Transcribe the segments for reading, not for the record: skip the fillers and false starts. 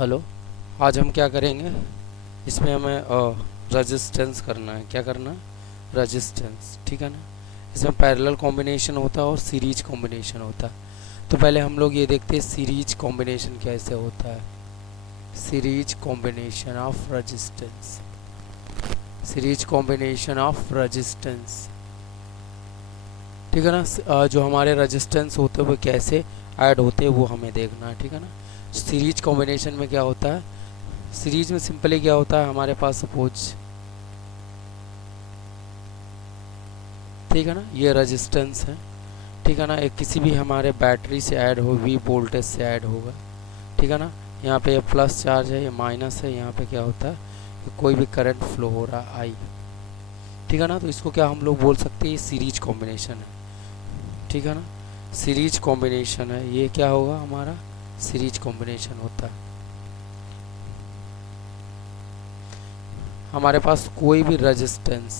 Hello. आज हम क्या करेंगे, इसमें हमें रेजिस्टेंस करना है। क्या करना है? रेजिस्टेंस। ठीक है ना। इसमें पैरेलल कॉम्बिनेशन होता है और सीरीज कॉम्बिनेशन होता है। तो पहले हम लोग ये देखते हैं सीरीज कॉम्बिनेशन कैसे होता है। Series combination of resistance. Series combination of resistance. ठीक है ना। जो हमारे रेजिस्टेंस होते हैं वो कैसे ऐड होते हैं वो हमें देखना है। ठीक है ना। सीरीज कॉम्बिनेशन में क्या होता है, सीरीज में सिंपली क्या होता है, हमारे पास सपोज, ठीक है ना, ये रेजिस्टेंस है। ठीक है ना। एक किसी भी हमारे बैटरी से ऐड हो, वी वोल्टेज से ऐड होगा। ठीक है ना। यहाँ पे ये प्लस चार्ज है, ये माइनस है। यहाँ पे क्या होता है कि कोई भी करंट फ्लो हो रहा है, आई। ठीक है ना। तो इसको क्या हम लोग बोल सकते हैं, ये सीरीज कॉम्बिनेशन है। ठीक है ना। सीरीज कॉम्बिनेशन है, ये क्या होगा हमारा सीरीज कॉम्बिनेशन होता है। हमारे पास कोई भी रेजिस्टेंस,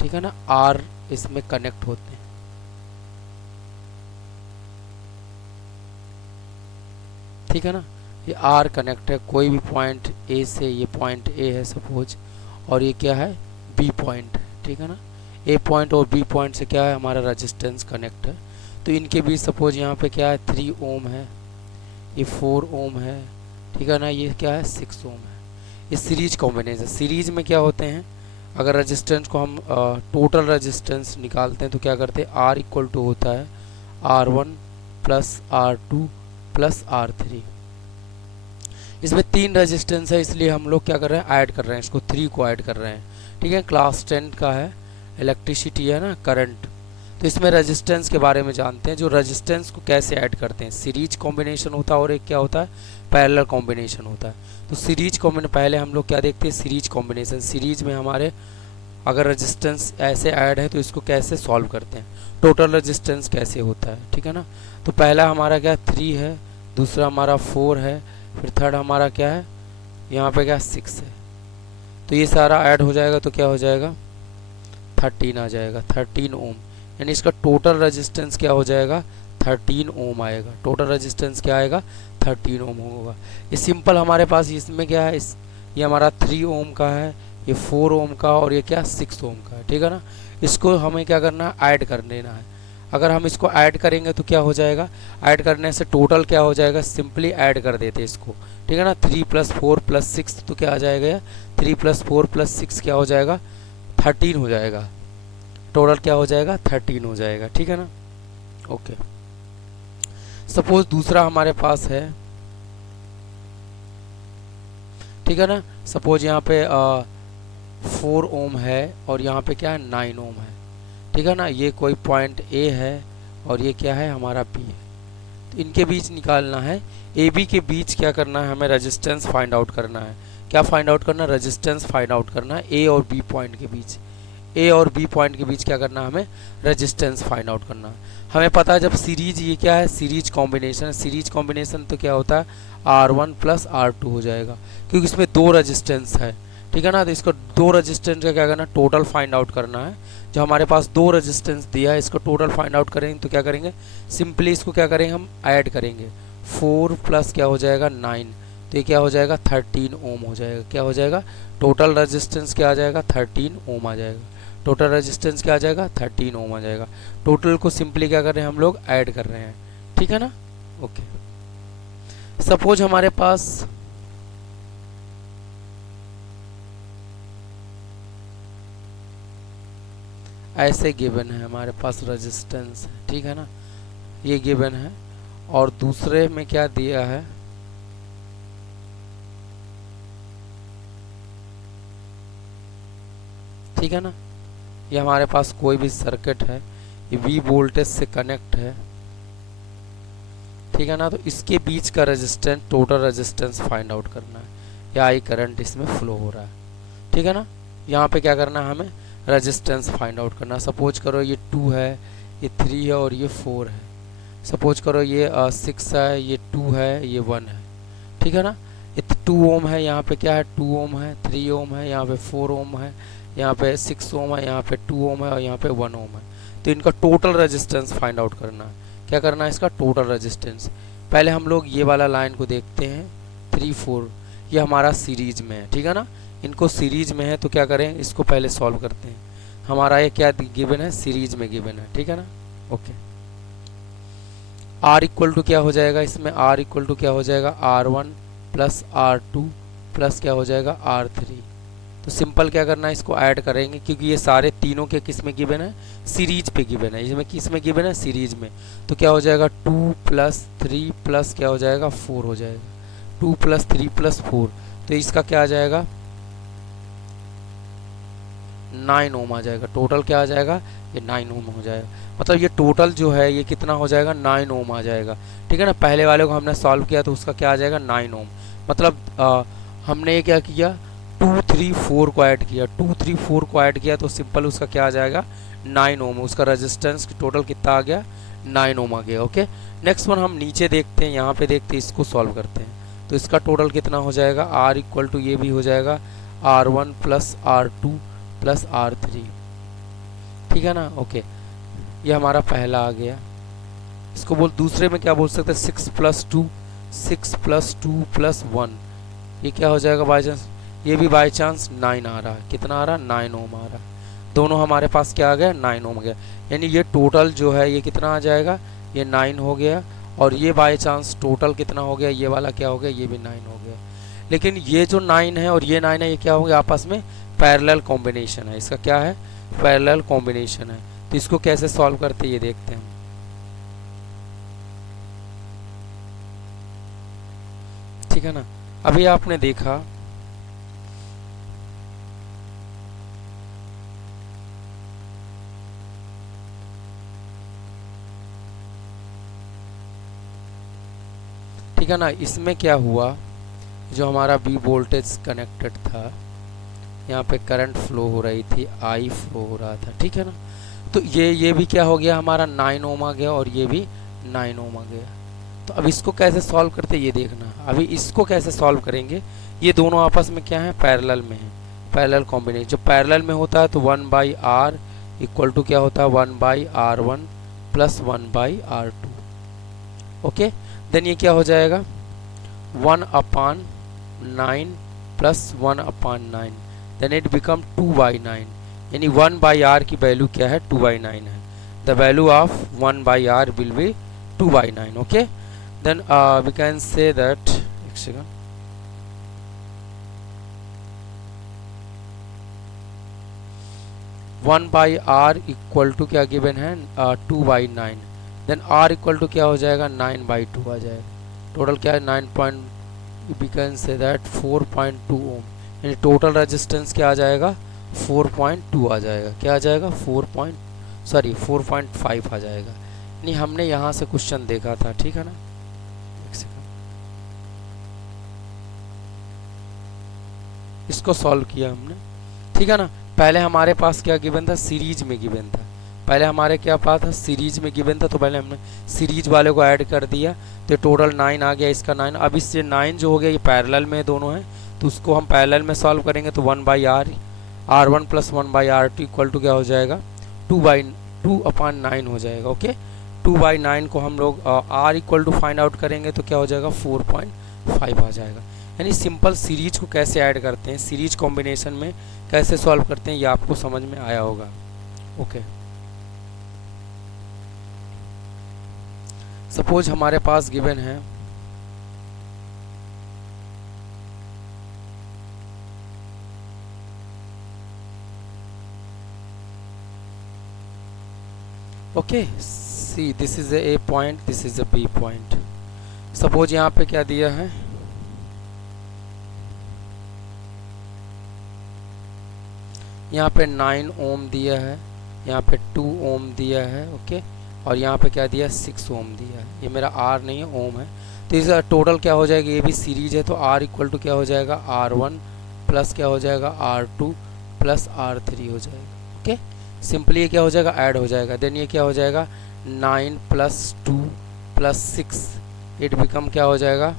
ठीक है ना, आर इसमें कनेक्ट होते हैं। ठीक है ना। ये आर कनेक्ट है कोई भी पॉइंट ए से, ये पॉइंट ए है सपोज, और ये क्या है बी पॉइंट। ठीक है ना। ए पॉइंट और बी पॉइंट से क्या है हमारा रेजिस्टेंस कनेक्ट है। तो इनके बीच सपोज यहाँ पे क्या है 3 ओम है, ये 4 ओम है। ठीक है ना। ये क्या है 6 ओम है। ये सीरीज कॉम्बिनेशन। सीरीज में क्या होते हैं, अगर रेजिस्टेंस को हम टोटल रेजिस्टेंस निकालते हैं तो क्या करते हैं, आर इक्वल टू होता है R1 plus R2 plus R3। इसमें 3 रेजिस्टेंस है, इसलिए हम लोग क्या कर रहे हैं, ऐड कर रहे हैं इसको, 3 को ऐड कर रहे हैं। ठीक है। क्लास 10 का है, इलेक्ट्रिसिटी है ना, करंट। तो इसमें रेजिस्टेंस के बारे में जानते हैं, जो रेजिस्टेंस को कैसे ऐड करते हैं। सीरीज कॉम्बिनेशन होता है और एक क्या होता है, पैरेलल कॉम्बिनेशन होता है। तो सीरीज कॉम्बिनेशन पहले हम लोग क्या देखते हैं, सीरीज कॉम्बिनेशन। सीरीज में हमारे अगर रेजिस्टेंस ऐसे ऐड है तो इसको कैसे सॉल्व करते हैं, टोटल रेजिस्टेंस कैसे होता है। ठीक है ना। तो पहला हमारा क्या 3 है, दूसरा हमारा 4 है, फिर थर्ड हमारा क्या है, यहाँ पे क्या 6 है। तो ये सारा ऐड हो जाएगा तो क्या हो जाएगा 13 आ जाएगा, 13 ओम। यानी इसका टोटल रेजिस्टेंस क्या हो जाएगा 13 ओम आएगा। टोटल रेजिस्टेंस क्या आएगा 13 ओम होगा। ये सिंपल हमारे पास इसमें क्या है, ये हमारा 3 ओम का है, ये 4 ओम का, और ये क्या 6 ओम का है। ठीक है ना। इसको हमें क्या करना है, ऐड कर देना है। अगर हम इसको ऐड करेंगे तो क्या हो जाएगा, ऐड करने से टोटल क्या हो जाएगा, सिंपली ऐड कर देते इसको। ठीक है ना। 3 + 4 + 6 तो क्या आ जाएगा, 3 + 4 + 6 क्या हो जाएगा 13 हो जाएगा। टोटल क्या हो जाएगा 13 हो जाएगा। ठीक है ना। ओके। सपोज दूसरा हमारे पास है, ठीक है ना, सपोज यहाँ पे 4 ओम है और यहाँ पे क्या है 9 ओम है। ठीक है ना। ये कोई पॉइंट ए है और ये क्या है हमारा बी है। तो इनके बीच निकालना है, ए बी के बीच क्या करना है, हमें रेजिस्टेंस फाइंड आउट करना है। क्या फाइंड आउट करना है, रेजिस्टेंस फाइंड आउट करना है ए और बी पॉइंट के बीच। ए और बी पॉइंट के बीच क्या करना है, हमें रेजिस्टेंस फाइंड आउट करना है। हमें पता है जब सीरीज, ये क्या है सीरीज कॉम्बिनेशन। सीरीज कॉम्बिनेशन तो क्या होता है R1 + R2 हो जाएगा, क्योंकि इसमें 2 रेजिस्टेंस है। ठीक है ना। तो इसको 2 रेजिस्टेंस का क्या करना है, टोटल फाइंड आउट करना है। जो हमारे पास 2 रेजिस्टेंस दिया है इसको टोटल फाइंड आउट करेंगे तो क्या करेंगे, सिंपली इसको क्या करेंगे, हम ऐड करेंगे। 4 + क्या हो जाएगा 9, तो ये क्या हो जाएगा 13 ओम हो जाएगा। क्या हो जाएगा, टोटल रेजिस्टेंस क्या आ जाएगा 13 ओम आ जाएगा। टोटल रेजिस्टेंस क्या आ जाएगा 13 ओम आ जाएगा। टोटल को सिंपली क्या कर रहे हैं, हम लोग ऐड कर रहे हैं। ठीक है ना। ओके। सपोज हमारे पास ऐसे गिवन है, हमारे पास रेजिस्टेंस है। ठीक है ना। ये गिवन है और दूसरे में क्या दिया है, ठीक है ना, ये हमारे पास कोई भी सर्किट है, ये वी वोल्टेज से कनेक्ट है। ठीक है ना। तो इसके बीच का resistance, total resistance find out करना है, या आई करंट इसमें फ्लो हो रहा है। ठीक है ना। यहाँ पे क्या करना है, हमें रेजिस्टेंस फाइंड आउट करना है। सपोज करो ये 2 है, ये 3 है और ये 4 है। सपोज करो ये 6 है, ये 2 है, ये 1 है। ठीक है ना। ये 2 ओम है, यहाँ पे क्या है 2 ओम है, 3 ओम है, यहाँ पे 4 ओम है, यहाँ पे 6 ओम है, यहाँ पे 2 ओम है और यहाँ पे 1 ओम है। तो इनका टोटल रेजिस्टेंस फाइंड आउट करना है। क्या करना है, इसका टोटल रेजिस्टेंस। पहले हम लोग ये वाला लाइन को देखते हैं, 3 4 ये हमारा सीरीज में है, ठीक है ना। इनको सीरीज में है तो क्या करें, इसको पहले सॉल्व करते हैं। हमारा ये क्या गिवन है, सीरीज में गिवन है, ठीक है ना। ओके, R इक्वल टू क्या हो जाएगा, इसमें R इक्वल टू क्या हो जाएगा, R1 प्लस R2 प्लस क्या हो जाएगा R3। तो सिंपल क्या करना है, इसको ऐड करेंगे क्योंकि ये सारे तीनों के किस में गिवन है, सीरीज पे गिवन है। इसमें किस में गिवन है, सीरीज में। तो क्या हो जाएगा 2 प्लस 3 प्लस क्या हो जाएगा 4 हो जाएगा, 2 प्लस 3 प्लस 4। तो इसका क्या आ जाएगा 9 ओम आ जाएगा। टोटल क्या आ जाएगा, ये 9 ओम हो जाएगा। मतलब ये टोटल जो है ये कितना हो जाएगा, 9 ओम आ जाएगा, ठीक है ना। पहले वाले को हमने सॉल्व किया तो उसका क्या आ जाएगा 9 ओम। मतलब हमने ये क्या किया, 2 3 4 को ऐड किया, 2 3 4 को ऐड किया तो सिंपल उसका क्या आ जाएगा 9 ओम। उसका रेजिस्टेंस टोटल कितना आ गया, 9 ओम आ गया। ओके, नेक्स्ट वन हम नीचे देखते हैं, यहाँ पे देखते हैं, इसको सॉल्व करते हैं। तो इसका टोटल कितना हो जाएगा, R इक्वल टू ये भी हो जाएगा R1 plus R2 plus R3, ठीक है ना। ओके, ये हमारा पहला आ गया। इसको दूसरे में क्या बोल सकते हैं, 6 प्लस 2 6 प्लस 2 प्लस 1, ये क्या हो जाएगा बाई चांस, ये भी बाई चांस 9 आ रहा है। कितना आ रहा है, 9 ओम आ रहा है। दोनों हमारे पास क्या आ गया, 9 ओम गया। यानी ये टोटल जो है ये कितना आ जाएगा, ये 9 हो गया। और ये बाई चांस टोटल कितना हो गया, ये वाला क्या हो गया, ये भी 9 हो गया। लेकिन ये जो 9 है और ये 9 है, ये क्या हो गया, आपस में पैरेलल कॉम्बिनेशन है। इसका क्या है, पैरेलल कॉम्बिनेशन है। तो इसको कैसे सॉल्व करते हैं ये देखते हैं। ठीक है ना। अभी आपने देखा ठीक है ना, इसमें क्या हुआ, जो हमारा बी वोल्टेज कनेक्टेड था, यहाँ पे करंट फ्लो हो रही थी, आई फ्लो हो रहा था, ठीक है ना। तो ये भी क्या हो गया, हमारा 9 ओम आ गया और ये भी 9 ओम आ गया। तो अब इसको कैसे सॉल्व करते ये देखना। अभी इसको कैसे सॉल्व करेंगे, ये दोनों आपस में क्या है, पैरेलल में है, पैरेलल कॉम्बिनेशन। जो पैरेलल में होता है तो 1/r इक्वल टू क्या होता है, 1/r1 plus 1/r2। Okay, then ये क्या हो जाएगा 1/9 प्लस 1/9, देन इट बिकम 2/9। यानी 1/r की वैल्यू क्या है, 2/9 है। The value of 1/r will be 2/9। Okay, then we can say that, एक second, one by R equal to क्या गिवन है, 2/9। देन r इक्वल टू क्या हो जाएगा, 9/2 आ जाएगा। टोटल क्या है 9. वी कैन से दैट 4.2 ओम। यानी टोटल रेजिस्टेंस क्या आ जाएगा, 4.2 आ जाएगा। क्या आ जाएगा, 4.5 आ जाएगा। यानी हमने यहाँ से क्वेश्चन देखा था, ठीक है ना। एक सेकंड, इसको सॉल्व किया हमने, ठीक है ना। पहले हमारे पास क्या गिवन था, सीरीज में गिवन था। पहले हमारे क्या पास था, सीरीज में गिवन था, तो पहले हमने सीरीज वाले को ऐड कर दिया तो टोटल 9 आ गया, इसका 9। अब इससे 9 जो हो गया ये पैरेलल में दोनों हैं, तो उसको हम पैरेलल में सॉल्व करेंगे तो 1/r r1 plus 1/r2 equal to क्या हो जाएगा, 2/9 हो जाएगा। ओके, 2/9 को हम लोग r equal to find out करेंगे तो क्या हो जाएगा, 4.5 आ जाएगा। यानी सिंपल सीरीज को कैसे ऐड करते हैं, सीरीज कॉम्बिनेशन में कैसे सॉल्व करते हैं, ये आपको समझ में आया होगा। ओके, सपोज हमारे पास गिवन है okay, see this is A point, this is a B point. Suppose यहाँ पे क्या दिया है, यहाँ पे 9 ओम दिया है, यहाँ पे 2 ओम दिया है। ओके, और यहाँ पे क्या दिया, 6 ओम दिया है। ये मेरा R नहीं है, ओम है। तो इसका टोटल क्या हो जाएगा, ये भी सीरीज है तो R इक्वल टू क्या हो जाएगा, R1 प्लस क्या हो जाएगा, R2 प्लस R3 हो जाएगा। ओके, सिंपली ये क्या हो जाएगा, ऐड हो जाएगा। देन ये क्या हो जाएगा, 9 प्लस 2 प्लस 6, इट बिकम क्या हो जाएगा,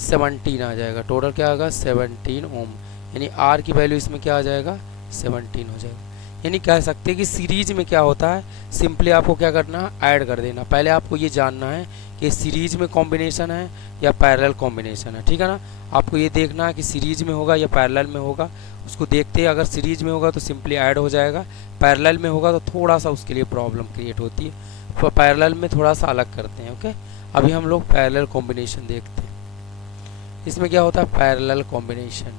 17 आ जाएगा। टोटल क्या होगा, 17 ओम। यानी R की वैल्यू इसमें क्या आ जाएगा, 17 हो जाएगा। यानी कह सकते हैं कि सीरीज में क्या होता है, सिंपली आपको क्या करना है, ऐड कर देना। पहले आपको ये जानना है कि सीरीज में कॉम्बिनेशन है या पैरेलल कॉम्बिनेशन है, ठीक है ना। आपको ये देखना है कि सीरीज में होगा या पैरेलल में होगा, उसको देखते हैं। अगर सीरीज में होगा तो सिंपली ऐड हो जाएगा, पैरेलल में होगा तो थोड़ा सा उसके लिए प्रॉब्लम क्रिएट होती है, तो पैरेलल में थोड़ा सा अलग करते हैं। ओके, अभी हम लोग पैरेलल कॉम्बिनेशन देखते हैं। इसमें क्या होता है, parallel combination,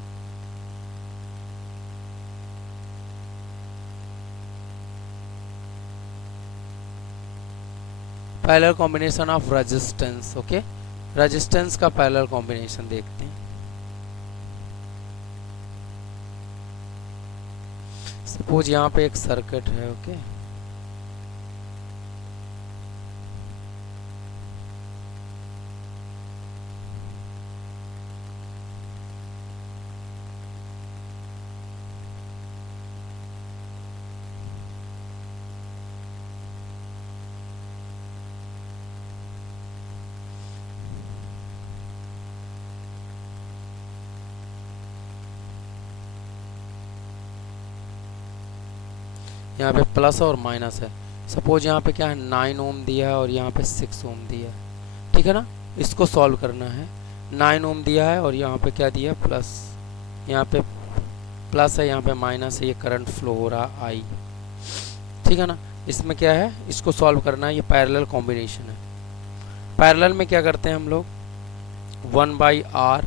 parallel combination of resistance. Okay, resistance का पैरेलल कॉम्बिनेशन देखते हैं। सपोज यहाँ पे एक सर्किट है। ओके, यहाँ पे प्लस और माइनस है। सपोज यहाँ पे क्या है, 9 ओम दिया है और यहाँ पे 6 ओम दिया है, ठीक है ना। इसको सॉल्व करना है। 9 ओम दिया है और यहाँ पे क्या दिया, प्लस, यहाँ पे प्लस है, यहाँ पे माइनस है, ये करंट फ्लो हो रहा आई, ठीक है ना। इसमें क्या है, इसको सॉल्व करना है, ये पैरेलल कॉम्बिनेशन है। पैरेलल में क्या करते हैं हम लोग, 1/r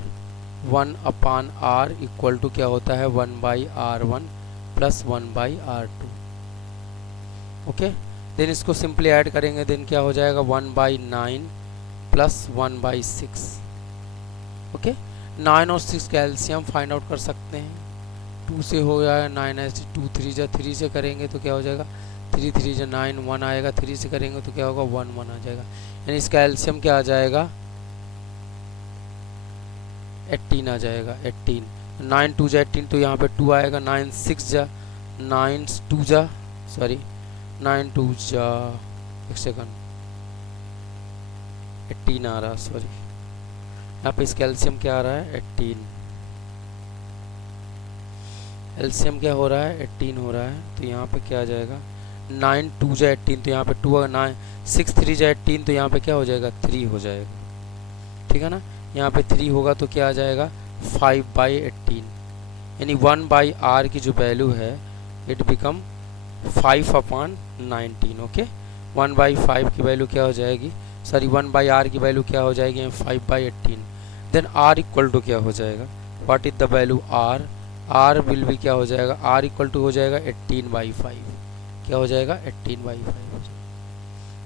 1/r इक्वल टू क्या होता है, 1/r1 plus 1/r2। Okay, then इसको सिंपली ऐड करेंगे, देन क्या हो जाएगा, 1/9 प्लस 1/6। ओके, 9 और 6 का एलसीएम फाइंड आउट कर सकते हैं। 2 से हो जाएगा 9 ऐसे, 2 3 जा 3 से करेंगे तो क्या हो जाएगा, 3 3 जा 9, 1 आएगा, 3 से करेंगे तो क्या होगा, 1 1 आ जाएगा। यानी इसका एलसीएम क्या आ जाएगा, 18 आ जाएगा। 18, 9 2 जा 18 तो यहाँ पे 2 आएगा, 9 6 जा 9 2 जा सॉरी 9 2 जा, एक सेकंड, 18 आ रहा, सॉरी, यहाँ पे इसका एलसीएम क्या आ रहा है, 18। एलसीएम क्या हो रहा है, 18 हो रहा है, तो यहाँ पे क्या आ जाएगा, 9 2 जा 18 तो यहाँ पे 2, 9 6 3 जा 18 तो यहाँ पे क्या हो जाएगा, 3 हो जाएगा, ठीक है ना। यहाँ पे 3 होगा तो क्या आ जाएगा, 5/18, यानी 1/r की जो वैल्यू है इट बिकम 5/19। ओके, 1/5 की वैल्यू क्या हो जाएगी, सॉरी 1/r की वैल्यू क्या हो जाएगी, 5/18। देन r इक्वल टू क्या हो जाएगा, what is the value r, r will भी क्या हो जाएगा, r इक्वल टू हो जाएगा 18/5, क्या हो जाएगा, 18/5 हो जाएगा,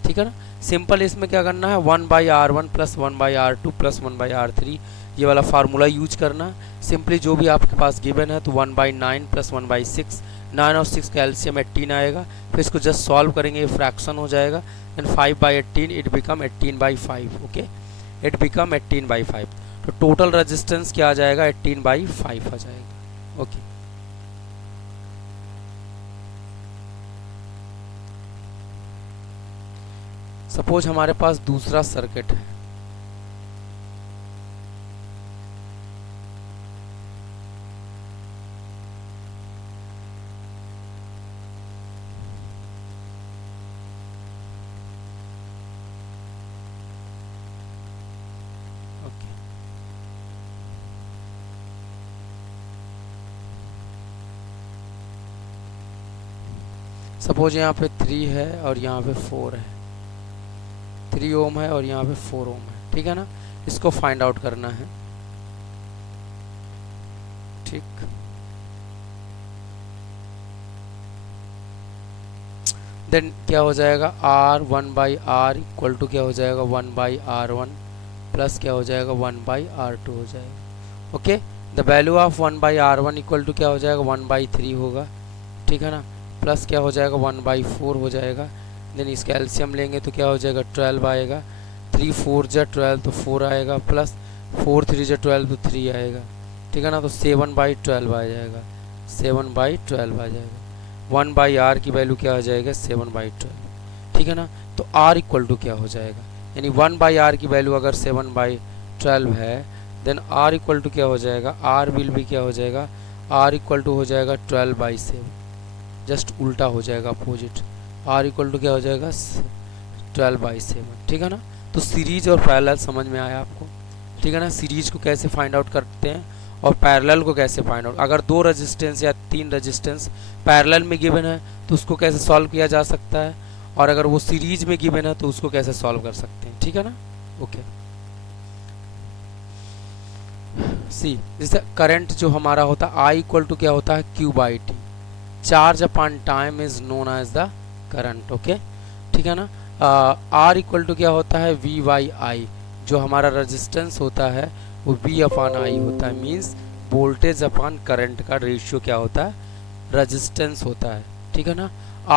ठीक है ना। सिंपल इसमें क्या करना है, 1/r1 plus 1/r2 plus 1/r3 ये वाला फार्मूला यूज करना। सिंपली जो भी आपके पास गिवन है तो 1/9 प्लस 1/6, 9 और 6 का एलसीएम 18 आएगा, फिर इसको जस्ट सॉल्व करेंगे, ये फ्रैक्शन हो जाएगा, then 5/18 it become 18/5। Okay, it become 18/5, तो टोटल रेजिस्टेंस क्या आ जाएगा, 18/5 आ जाएगा। ओके, सपोज हमारे पास दूसरा सर्किट है, सपोज यहाँ पे 3 है और यहाँ पे 4 है, 3 ओम है और यहाँ पे 4 ओम है, ठीक है ना। इसको फाइंड आउट करना है, ठीक। देन क्या हो जाएगा, r 1/r इक्वल टू क्या हो जाएगा, 1/r1 प्लस क्या हो जाएगा, 1/r2 हो जाएगा। Okay, the value of 1/r1 equal to क्या हो जाएगा, 1/3 होगा, ठीक है ना, प्लस क्या हो जाएगा, 1/4 हो जाएगा। देन इसका एलसीएम लेंगे तो क्या हो जाएगा, 12 आएगा, 3 4 जा 12 तो 4 आएगा, प्लस 4 3 जा 12 तो 3 आएगा, ठीक है ना, तो 7/12 आ जाएगा, 7/12 आ जाएगा। 1/r की वैल्यू क्या हो जाएगा, 7/12, ठीक है ना। तो r इक्वल टू क्या हो जाएगा, यानी 1/r की वैल्यू अगर 7/12 है, देन r इक्वल टू क्या हो जाएगा, r विल भी क्या हो जाएगा, r इक्वल टू हो जाएगा 12/7, जस्ट उल्टा हो जाएगा, अपोजिट, r इक्वल टू क्या हो जाएगा, 12/7, ठीक है ना। तो सीरीज और पैरेलल समझ में आया आपको, ठीक है ना। सीरीज को कैसे फाइंड आउट करते हैं और पैरेलल को कैसे फाइंड आउट, अगर 2 रेजिस्टेंस या 3 रेजिस्टेंस पैरेलल में गिवन है तो उसको कैसे सॉल्व किया जा सकता है, और अगर वो सीरीज में गिवन है तो उसको कैसे सॉल्व कर सकते हैं, ठीक है ना। ओके, सी जैसे करंट जो हमारा होता है I इक्वल टू क्या होता है Q/T, charge upon time is known as the current, okay, ठीक है ना। R इक्वल टू क्या होता है V/I, जो हमारा रेजिस्टेंस होता है वो V अपॉन I होता है, मींस वोल्टेज अपॉन करंट का रेशियो क्या होता है, रेजिस्टेंस होता है, ठीक है ना।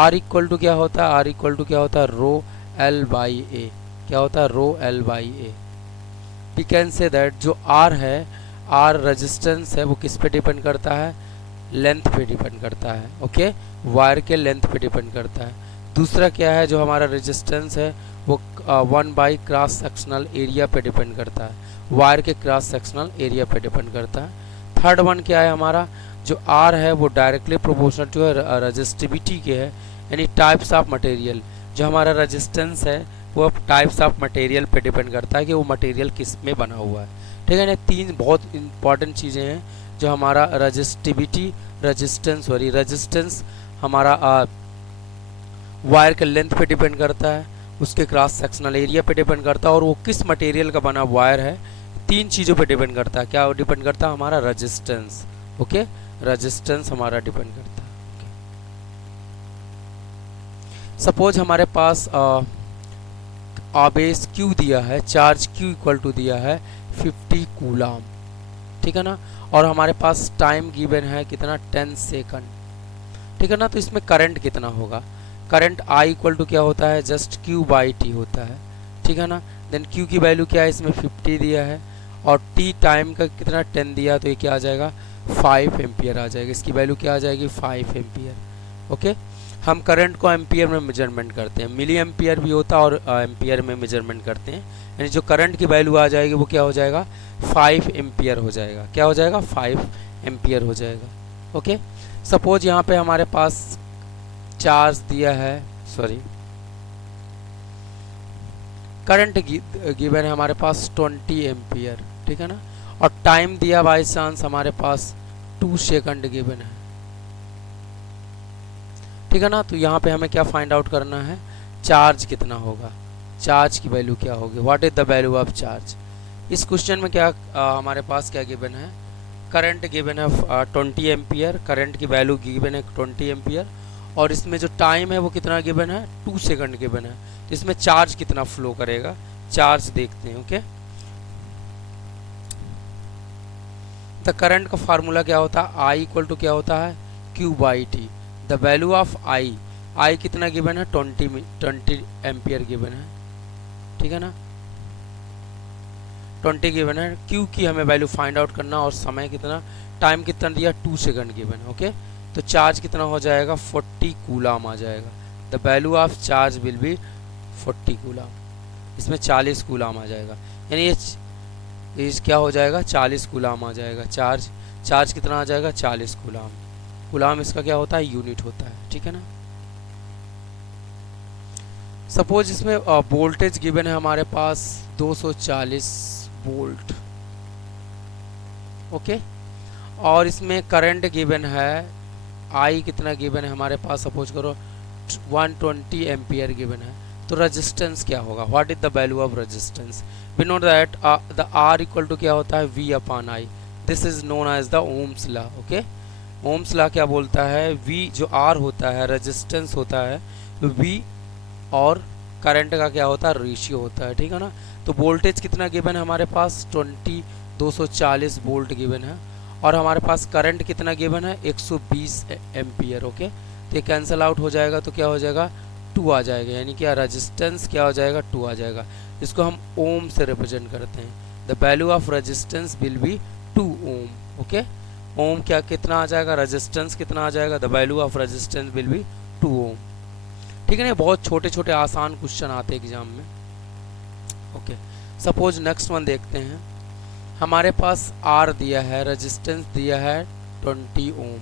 R इक्वल टू क्या होता है, R इक्वल टू क्या होता है ρL/A, क्या होता है ρL/A। We can say that जो R है, R रेजिस्टेंस है, वो किस पे डिपेंड करता है, लेंथ पे डिपेंड करता है, ओके, वायर के लेंथ पे डिपेंड करता है। दूसरा क्या है, जो हमारा रेजिस्टेंस है वो 1 क्रॉस सेक्शनल एरिया पे डिपेंड करता है, वायर के क्रॉस सेक्शनल एरिया पे डिपेंड करता है। थर्ड वन क्या है हमारा, जो R है वो डायरेक्टली प्रोपोर्शनल टू रेजिस्टिविटी के है, यानी टाइप्स ऑफ मटेरियल, जो हमारा रेजिस्टेंस है वो टाइप्स ऑफ मटेरियल पे डिपेंड करता है कि वो मटेरियल किस में बना हुआ है, ठीक है ना। 3 बहुत इंपॉर्टेंट चीज़ें हैं, जो हमारा रेजिस्टिविटी, रेजिस्टेंस हमारा वायर के लेंथ पे डिपेंड करता है, उसके क्रॉस सेक्शनल एरिया पे डिपेंड करता है, और वो किस मटेरियल का बना वायर है, 3 चीज़ों पे डिपेंड करता है। क्या डिपेंड करता है, हमारा रेजिस्टेंस, ओके, रेजिस्टेंस हमारा डिपेंड करता है। सपोज हमारे पास आवेश Q दिया है, चार्ज Q इक्वल टू दिया है 50 कूलम, ठीक है ना, और हमारे पास टाइम गिवन है कितना 10 सेकंड, ठीक है ना। तो इसमें करंट कितना होगा, करंट I इक्वल टू क्या होता है, जस्ट Q/T होता है, ठीक है ना। देन Q की वैल्यू क्या है, इसमें 50 दिया है, और T टाइम का कितना 10 दिया, तो ये क्या आ जाएगा 5 एम्पियर आ जाएगा, इसकी वैल्यू क्या आ जाएगी 5 एम्पियर, ओके। हम करंट को एम्पियर में मेजरमेंट करते हैं, मिली एम्पियर भी होता है और एम्पियर में मेजरमेंट करते हैं, यानी जो करंट की वैल्यू आ जाएगी वो क्या हो जाएगा 5 एम्पियर हो जाएगा, क्या हो जाएगा 5 एम्पियर हो जाएगा, ओके। सपोज यहाँ पे हमारे पास चार्ज दिया है, सॉरी करंट गिवन है हमारे पास 20 एम्पियर, ठीक है ना, और टाइम दिया बाई चांस हमारे पास 2 सेकंड गिवन है, ठीक है ना। तो यहाँ पे हमें क्या फाइंड आउट करना है, चार्ज कितना होगा, चार्ज की वैल्यू क्या होगी, what is the value of charge. इस क्वेश्चन में क्या हमारे पास क्या गिवन है, करंट गिवन है 20 एम्पियर, करंट की वैल्यू गिवन है 20 एम्पियर, और इसमें जो टाइम है वो कितना गिवन है 2 सेकंड गिवन है। तो इसमें चार्ज कितना फ्लो करेगा, चार्ज देखते हैं, ओके। द करंट का फार्मूला क्या होता है, I इक्वल टू क्या होता है Q/T, the value of I कितना गिवन है 20 एम्पियर गिवन है, ठीक है ना, 20 गिवन है। Q की हमें वैल्यू फाइंड आउट करना, और समय कितना, टाइम कितना दिया 2 सेकंड गिवन है, ओके। तो चार्ज कितना हो जाएगा 40 कूलम आ जाएगा, the value of charge will be 40 coulomb, इसमें 40 कूलम आ जाएगा, यानी ये क्या हो जाएगा 40 कूलम आ जाएगा, चार्ज कितना आ जाएगा 40 कूलम, कूलम इसका क्या होता है यूनिट होता है, ठीक है ना। सपोज इसमें वोल्टेज गिवन है हमारे पास 240 वोल्ट, ओके, और इसमें करंट गिवन है I कितना गिवन है हमारे पास, सपोज करो 120 एम्पियर गिवन है, तो रेजिस्टेंस क्या होगा, what is the value of resistance. We know that the R equal to क्या होता है V upon I, this is known as the Ohm's law, okay. Ohm's law क्या बोलता है, V जो R होता है रेजिस्टेंस होता है, V और करंट का क्या होता है रेशियो होता है, ठीक है ना। तो वोल्टेज कितना गिवन है हमारे पास 240 वोल्ट गिवन है, और हमारे पास करंट कितना गिवन है 120 एम्पियर, ओके। तो ये कैंसिल आउट हो जाएगा, तो क्या हो जाएगा 2 आ जाएगा, यानी क्या रेजिस्टेंस क्या हो जाएगा 2 आ जाएगा, इसको हम ओम से रिप्रेजेंट करते हैं, the value of resistance will be 2 ohm, okay. Ohm क्या कितना आ जाएगा, रेजिस्टेंस कितना आ जाएगा, the value of resistance will be 2 ohm, ठीक है ना। बहुत छोटे छोटे आसान क्वेश्चन आते हैं एग्जाम में, ओके। सपोज नेक्स्ट वन देखते हैं, हमारे पास R दिया है, रेजिस्टेंस दिया है 20 ओम,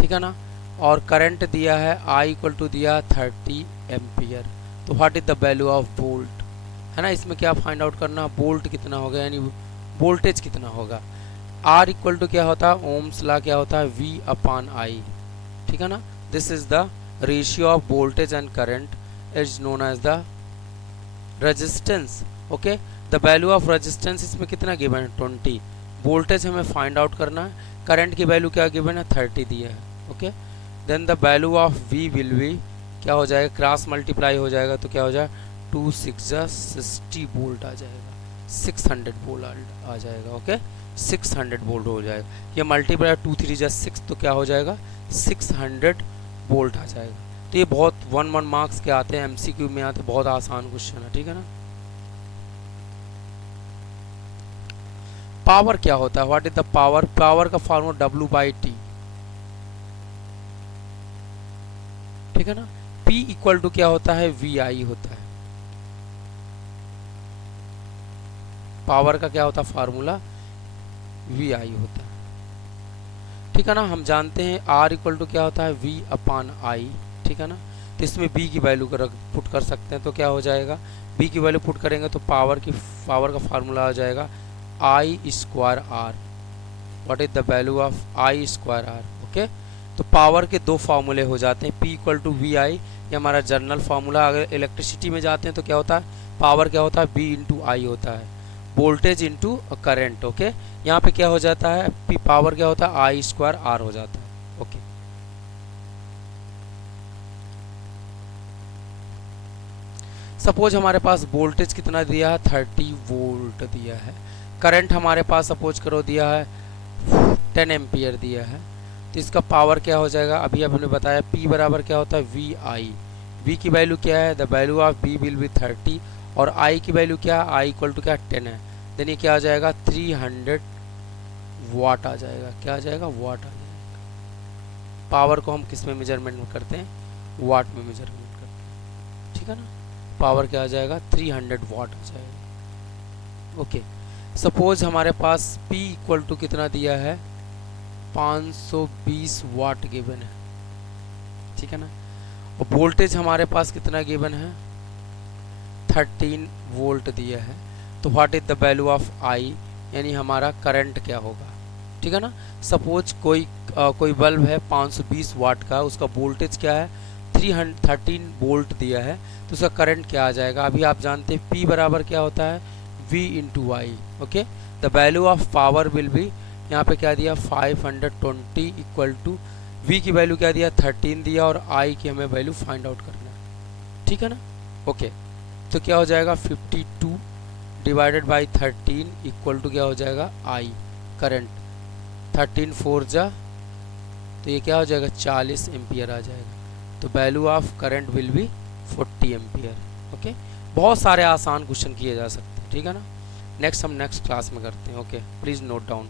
ठीक है ना, और करंट दिया है I इक्वल टू दिया 30 एम्पियर, तो what is the value of volt, है ना। इसमें क्या फाइंड आउट करना, वोल्ट कितना होगा यानी वोल्टेज कितना होगा। आर इक्वल टू क्या होता है, ओम्स ला क्या होता है, वी अपॉन आई, ठीक है ना। This is the ratio of voltage and current is known as the resistance. Okay, the value of resistance इसमें कितना गिवन है 20, वोल्टेज हमें फाइंड आउट करना है, करंट की वैल्यू क्या गिवन है 30 दिया है। Okay, then the value of V will be क्या हो जाएगा, क्रॉस मल्टीप्लाई हो जाएगा तो क्या हो जाएगा 2 6 60 वोल्ट आ जाएगा, 600 वोल्ट आ जाएगा। ओके, 600 वोल्ट हो जाएगा, ये मल्टीप्लाई 2 3 6 तो क्या हो जाएगा 600 वोल्ट आ जाएगा। तो ये बहुत 1 मार्क्स के आते हैं, एमसीक्यू में आते हैं, बहुत आसान क्वेश्चन है, ठीक है ना। पावर क्या होता है, what is the power, power का फॉर्मूला W/T, ठीक है ना। P इक्वल टू क्या होता है, VI होता है। पावर का क्या होता है फॉर्मूला, VI होता है, ठीक है ना। हम जानते हैं R इक्वल टू क्या होता है, V अपॉन I, ठीक है ना। तो इसमें B की वैल्यू पुट कर सकते हैं, तो क्या हो जाएगा, B की वैल्यू पुट करेंगे तो पावर का फार्मूला आ जाएगा I square R। What is the value of I square R। Okay, तो पावर के दो फार्मूले हो जाते हैं, P इक्वल टू VI, ये हमारा जनरल फार्मूला। अगर इलेक्ट्रिसिटी में जाते हैं तो क्या होता है, पावर क्या होता है, B इंटू आई होता है, वोल्टेज इंटू करंट। ओके, यहाँ पे क्या हो जाता है, P पावर क्या होता है, I स्क्वायर R हो जाता है। ओके, सपोज हमारे पास वोल्टेज कितना दिया है 30 वोल्ट दिया है, करंट हमारे पास सपोज करो दिया है 10 एम्पियर दिया है, तो इसका पावर क्या हो जाएगा, अभी हमने बताया P बराबर क्या होता है VI, V की वैल्यू क्या है, the value of V will be 30 और I की वैल्यू क्या है, I इक्वल टू क्या 10 है, देन ये क्या आ जाएगा 300 वाट आ जाएगा, क्या आ जाएगा वाट आ जाएगा। पावर को हम किस में मेजरमेंट करते हैं, वाट में मेजरमेंट करते हैं, ठीक है ना। पावर क्या आ जाएगा 300 वाट आ जाएगा। ओके, सपोज हमारे पास P इक्वल टू कितना दिया है 520 वाट गिवन है, ठीक है ना। और वोल्टेज हमारे पास कितना गिवन है 13 वोल्ट दिया है, तो what is the value of I यानी हमारा करंट क्या होगा, ठीक है ना। सपोज कोई बल्ब है 520 वाट का, उसका वोल्टेज क्या है 313 वोल्ट दिया है, तो उसका करंट क्या आ जाएगा। अभी आप जानते हैं P बराबर क्या होता है V into I. Okay, the value of power will be, यहाँ पे क्या दिया 520 इक्वल टू V की वैल्यू क्या दिया 13 दिया और I की हमें वैल्यू फाइंड आउट करना है, ठीक है ना। ओके, तो क्या हो जाएगा 52 डिवाइडेड बाई 13 इक्वल टू क्या हो जाएगा I करंट, 13 4 जा तो ये क्या हो जाएगा 40 एम्पियर आ जाएगा, तो value of current will be 40 ampere. Okay, बहुत सारे आसान क्वेश्चन किए जा सकते हैं, ठीक है ना। नेक्स्ट हम नेक्स्ट क्लास में करते हैं। Okay, please note down.